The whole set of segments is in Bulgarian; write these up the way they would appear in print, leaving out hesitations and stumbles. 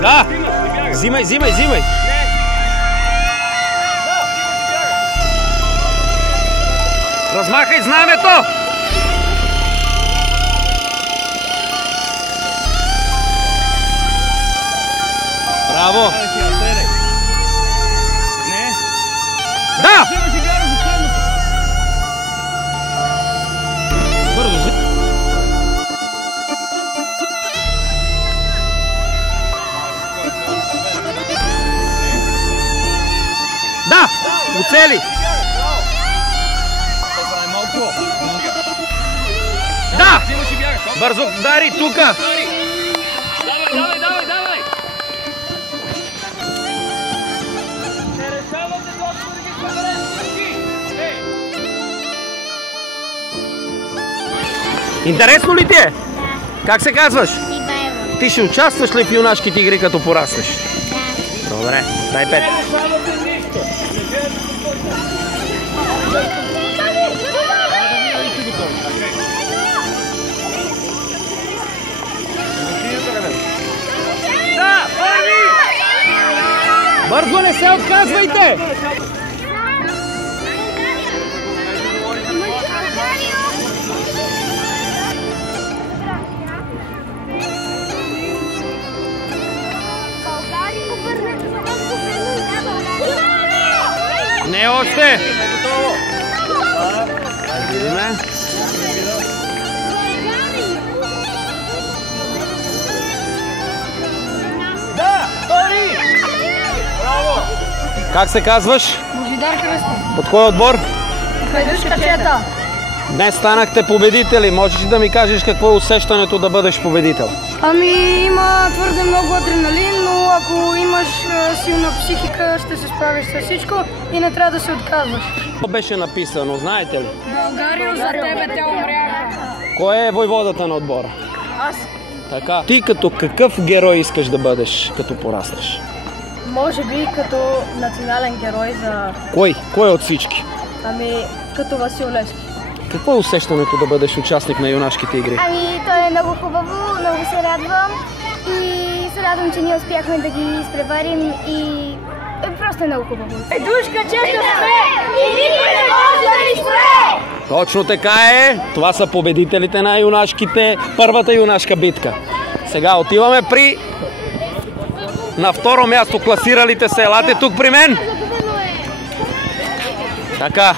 Да! Взимай, взимай, взимай! Размахай знамето! Браво! Да! Бързо! Да! Оцели! Да! Бързо дари тука! Давай, давай, давай! Не решавате точно да ги съберем всички! Интересно ли ти е? Как се казваш? Ивайло. Ти ще участваш ли в юнашките игри като пораснеш? Да. Добре, дай 5. Не решавате нищо! Да, първи! Бързо, не се отказвайте! Не още! Видиме. Да, втори! Браво! Как се казваш? Божидар Кръстов. От кой отбор? Хайдушка Чета. Днес станахте победители. Можеш ли да ми кажеш какво е усещането да бъдеш победител? Ами има твърде много адреналин, но ако имаш силна психика, ще се справиш с всичко и не трябва да се отказваш. Какво беше написано, знаете ли? България, за тебе те умряха. Кой е войводата на отбора? Аз. Така. Ти като какъв герой искаш да бъдеш, като пораснеш? Може би като национален герой за... Кой? Кой от всички? Ами като Васил Левски. Какво е усещането да бъдеш участник на юнашките игри? Ами, то е много хубаво, много се радвам и се радвам, че ние успяхме да ги изпреварим и е просто много хубаво. Хайдушка Чета сме и никой не може да ни спре! Точно така е. Това са победителите на юнашките, първата юнашка битка. Сега отиваме при на второ място класиралите се. Елате тук при мен. Така.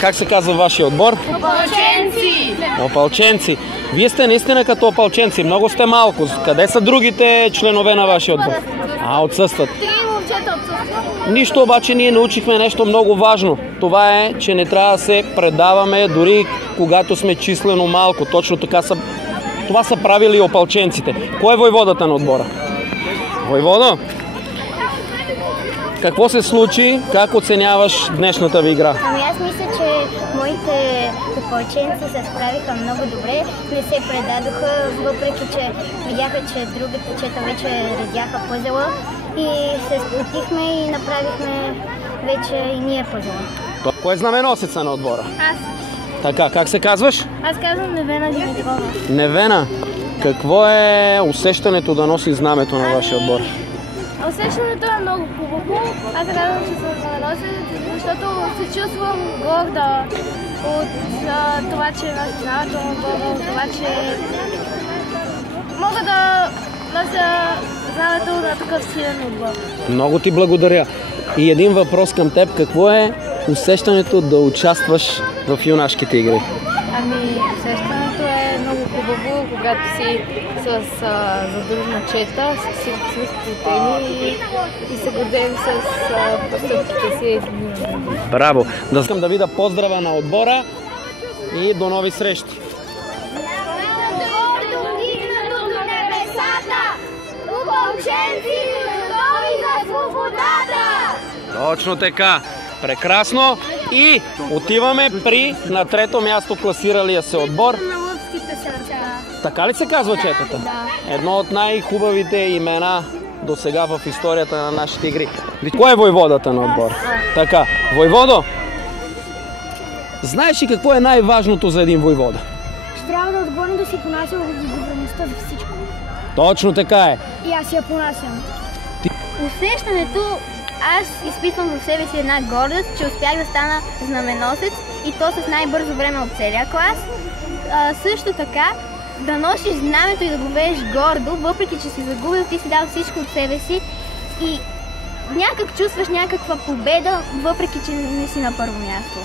Как се казва вашия отбор? Опалченци! Опалченци. Вие сте наистина като опалченци. Много сте малко. Къде са другите членове на вашия отбор? Отсъстват. Три момчета отсъстват. Нищо, обаче ние научихме нещо много важно. Това е, че не трябва да се предаваме дори когато сме числено малко. Точно така са. Това са правили опалченците. Кой е войводата на отбора? Войвода? Какво се случи? Как оценяваш днешната ви игра? Ами аз мисля, че моите опалченци се справиха много добре, не се предадоха, въпреки че видяха, че другите чета вече редяха пъзела и се сплотихме и направихме вече и ние пъзела. Кой е знаменосеца на отбора? Аз. Така, как се казваш? Аз казвам Невена Димитрова. Невена, какво е усещането да носи знамето на вашия отбор? Усещането е много хубаво. Аз се радвам, че съм знаменосец, защото се чувствам горда от това, че националната отбора, от това, че мога да нося знамето на такъв силен отбор. Много ти благодаря. И един въпрос към теб. Какво е усещането да участваш в юнашките игри? Ами усещането е много хубаво, когато си с задружна чета, всички сме сплотени и се гордеем с постъпките си. Браво! Да искам да видя поздрава на отбора и до нови срещи! Точно така! Прекрасно! И отиваме при на трето място класиралия се отбор. На лъвските сърца. Така ли се казва четата? Да. Едно от най-хубавите имена до сега в историята на нашите игри. Кой е войводата на отбора? Така, войводо, знаеш ли какво е най-важното за един войвода? Ще трябва да отговорим да си понася отговорността за всичко. Точно така е. И аз я понасям. Усещането, аз изпитвам в себе си една гордост, че успях да стана знаменосец и то с най-бързо време от целия клас. Също така, да носиш знамето и да го вееш гордо, въпреки че си загубил, ти си дал всичко от себе си и някак чувстваш някаква победа, въпреки че не си на първо място.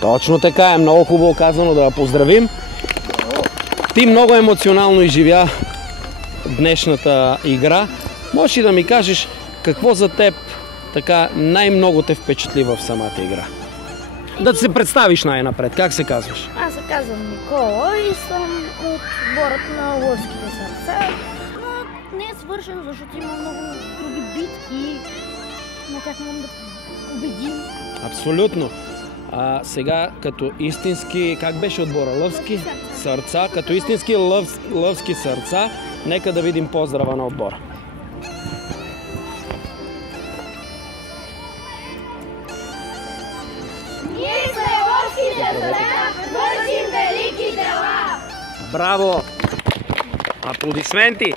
Точно така е, много хубаво казано, да я поздравим. Ти много емоционално изживя днешната игра. Можеш ли да ми кажеш какво за теб така най-много те впечатли в самата игра? Да се представиш най-напред, как се казваш? Аз се казвам Никола и съм от отборът на Лъвските сърца, но не е свършен, защото има много други битки, на как можем да победим. Абсолютно. Сега като истински, как беше отбора? Лъвски сърца. Като истински лъвски сърца, нека да видим поздрава на отбора. Ние сме Лъвските сърца, вършим велики дела! Браво! Аплодисменти!